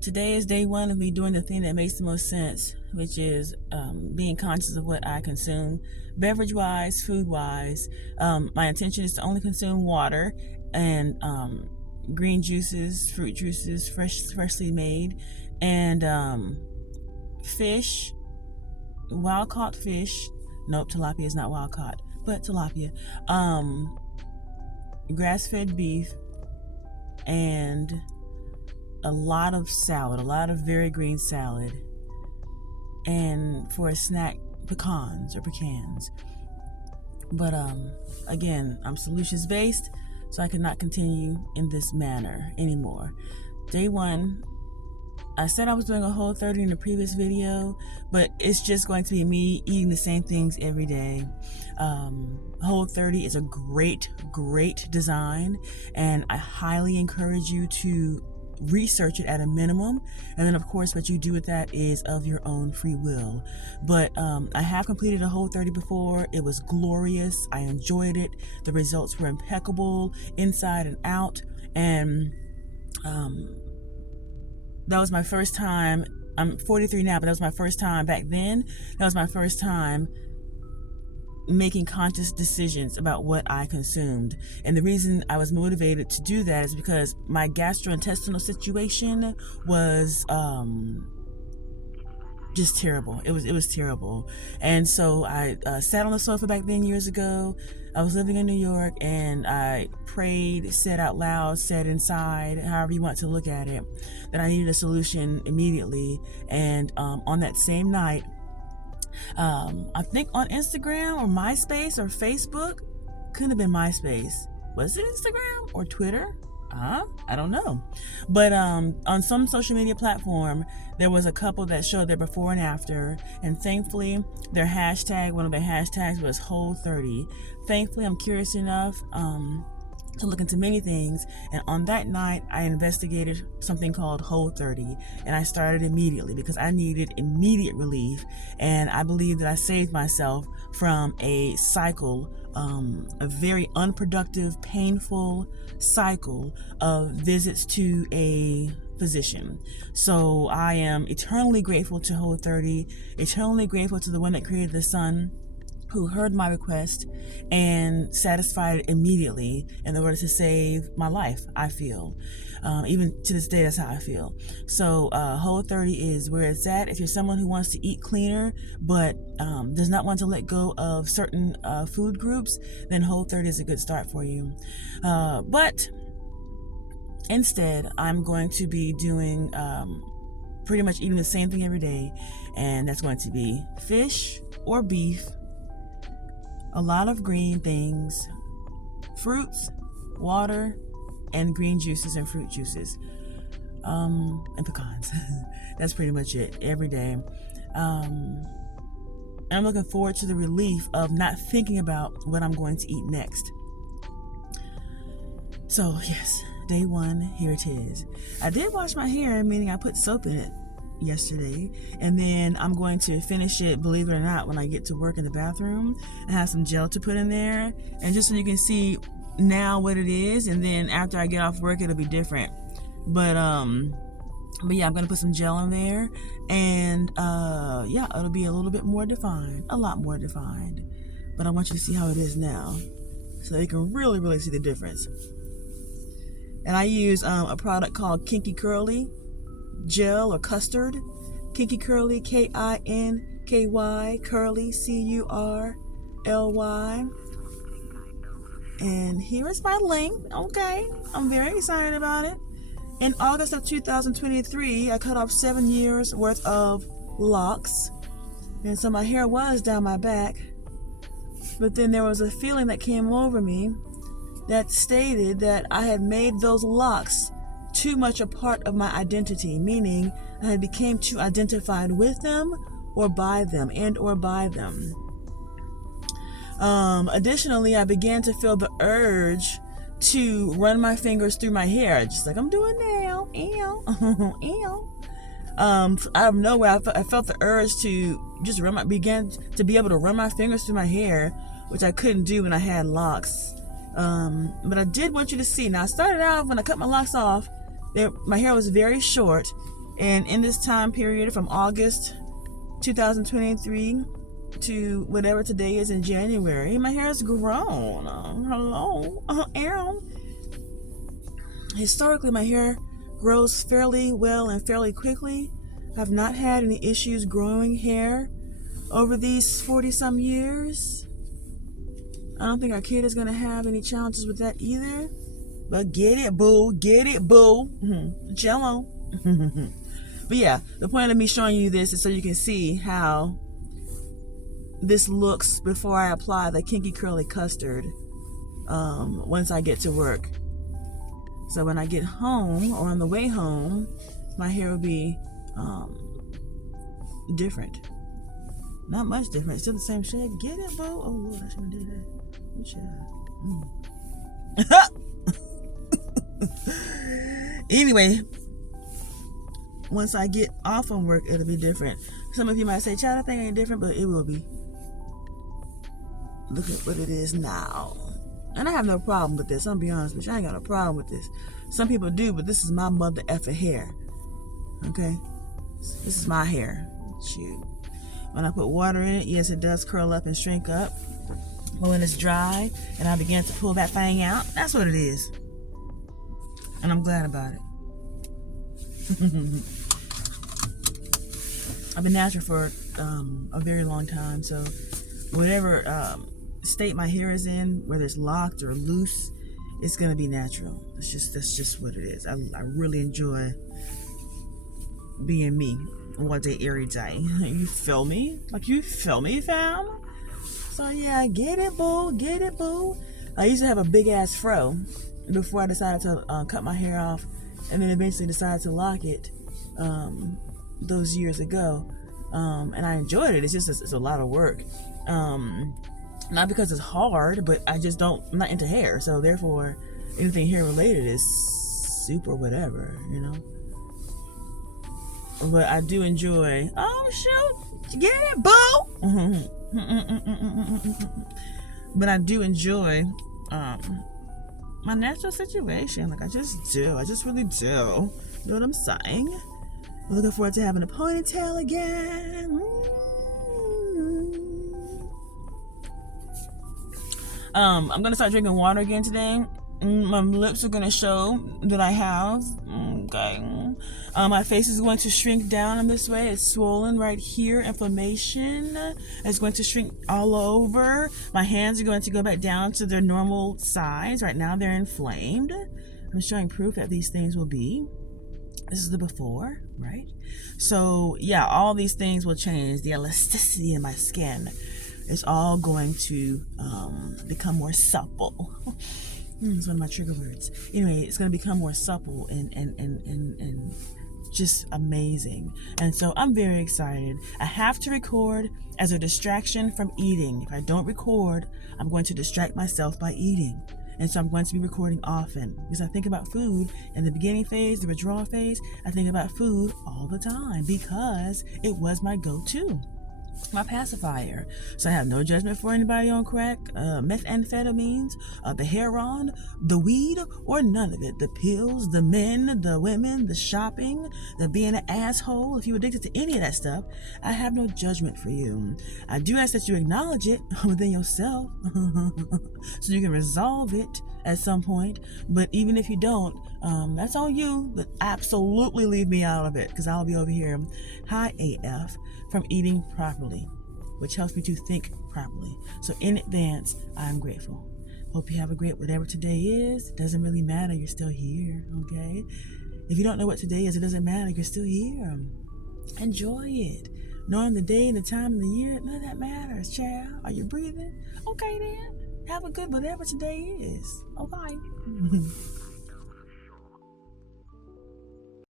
Today is day one of me doing the thing that makes the most sense, which is being conscious of what I consume, beverage-wise, food-wise. My intention is to only consume water and green juices, fruit juices, freshly made, and fish, wild-caught fish. Nope, tilapia is not wild-caught, but tilapia. Grass-fed beef, and a lot of salad, a lot of very green salad, and for a snack, pecans. But again, I'm solutions based, so I cannot continue in this manner anymore. Day one, I said I was doing a Whole30 in the previous video, but it's just going to be me eating the same things every day. Whole30 is a great design, and I highly encourage you to research it at a minimum, and then of course what you do with that is of your own free will. But I have completed a Whole30 before. It was glorious. I enjoyed it. The results were impeccable inside and out, and that was my first time. I'm 43 now, but that was my first time back then. That was my first time making conscious decisions about what I consumed. And the reason I was motivated to do that is because my gastrointestinal situation was just terrible. It was terrible. And so I sat on the sofa back then years ago. I was living in New York, and I prayed, said out loud, said inside, however you want to look at it, that I needed a solution immediately. And on that same night, I think on Instagram or MySpace or Facebook, couldn't have been MySpace. Was it Instagram or Twitter? I don't know. But on some social media platform, there was a couple that showed their before and after, and thankfully their hashtag, one of their hashtags was Whole30. Thankfully, I'm curious enough to look into many things, and on that night I investigated something called Whole30, and I started immediately because I needed immediate relief, and I believe that I saved myself from a cycle, a very unproductive, painful cycle of visits to a physician. So I am eternally grateful to Whole30, eternally grateful to the one that created the sun, who heard my request and satisfied it immediately in order to save my life, I feel. Even to this day, that's how I feel. So Whole30 is where it's at. If you're someone who wants to eat cleaner but does not want to let go of certain food groups, then Whole30 is a good start for you. But instead, I'm going to be doing pretty much eating the same thing every day, and that's going to be fish or beef, a lot of green things, fruits, water, and green juices and fruit juices, and pecans. That's pretty much it every day. I'm looking forward to the relief of not thinking about what I'm going to eat next. So yes, day one, here it is. I did wash my hair, meaning I put soap in it yesterday, and then I'm going to finish it, believe it or not, when I get to work in the bathroom. I have some gel to put in there, and just so you can see now what it is, and then after I get off work it'll be different. But yeah, I'm gonna put some gel in there, and yeah, it'll be a little bit more defined, a lot more defined. But I want you to see how it is now, so you can really see the difference. And I use a product called Kinky Curly gel or custard. Kinky Curly, Kinky, Curly, Curly. And here is my link. Okay, I'm very excited about it. In August of 2023, I cut off 7 years worth of locks, and so my hair was down my back. But then there was a feeling that came over me that stated that I had made those locks too much a part of my identity, meaning I had became too identified with them or by them. Additionally, I began to feel the urge to run my fingers through my hair, just like I'm doing now. Out of nowhere, I felt the urge to just began to be able to run my fingers through my hair, which I couldn't do when I had locks. But I did want you to see. Now, I started out when I cut my locks off, my hair was very short, And in this time period from August 2023 to whatever today is in January, my hair has grown. Hello. Aaron. Historically, my hair grows fairly well and fairly quickly. I've not had any issues growing hair over these 40-some years. I don't think our kid is going to have any challenges with that either. But get it, boo. Get it, boo. Jello. But yeah, the point of me showing you this is so you can see how this looks before I apply the kinky curly custard once I get to work. So when I get home or on the way home, my hair will be different. Not much different. Still the same shade. Get it, boo? Oh, Lord, I shouldn't do that. Good job. Anyway, once I get off from work, it'll be different. Some of you might say, child, I think it ain't different, but it will be. Look at what it is now. And I have no problem with this. I'm gonna be honest with you. I ain't got no problem with this. Some people do, but this is my mother effer hair. Okay? This is my hair. Shoot. When I put water in it, yes, it does curl up and shrink up. But when it's dry and I begin to pull that thing out, that's what it is. And I'm glad about it. I've been natural for a very long time, so whatever state my hair is in, whether it's locked or loose, it's gonna be natural. That's just what it is. I really enjoy being me all day, every day. You feel me? Like, you feel me, fam? So yeah, get it, boo. Get it, boo. I used to have a big ass fro before I decided to cut my hair off, and then eventually decided to lock it those years ago. And I enjoyed it. It's a lot of work. Not because it's hard, but I'm not into hair. So therefore, anything hair related is super whatever, you know. But I do enjoy, oh shoot, get it, boo. But I do enjoy my natural situation. Like, I just really do. You know what I'm saying? Looking forward to having a ponytail again. I'm gonna start drinking water again today. My lips are gonna show that I have. Okay. My face is going to shrink down in this way. It's swollen right here. Inflammation is going to shrink all over. My hands are going to go back down to their normal size. Right now they're inflamed. I'm showing proof that these things will be. This is the before, right? So yeah, all these things will change. The elasticity in my skin is all going to become more supple. It's one of my trigger words. Anyway, it's going to become more supple and just amazing. And so I'm very excited. I have to record as a distraction from eating. If I don't record, I'm going to distract myself by eating. And so I'm going to be recording often because I think about food in the beginning phase, the withdrawal phase. I think about food all the time because it was my go-to, my pacifier. So I have no judgment for anybody on crack, methamphetamines, the heroin, the weed, or none of it. The pills, the men, the women, the shopping, the being an asshole. If you're addicted to any of that stuff, I have no judgment for you. I do ask that you acknowledge it within yourself so you can resolve it at some point. But even if you don't, that's on you. But absolutely leave me out of it because I'll be over here high AF from eating properly, which helps me to think properly. So in advance, I'm grateful. Hope you have a great whatever today is. It doesn't really matter. You're still here, okay? If you don't know what today is, it doesn't matter. You're still here. Enjoy it. Knowing the day and the time and the year, none of that matters, child. Are you breathing? Okay, then. Have a good whatever today is. Okay.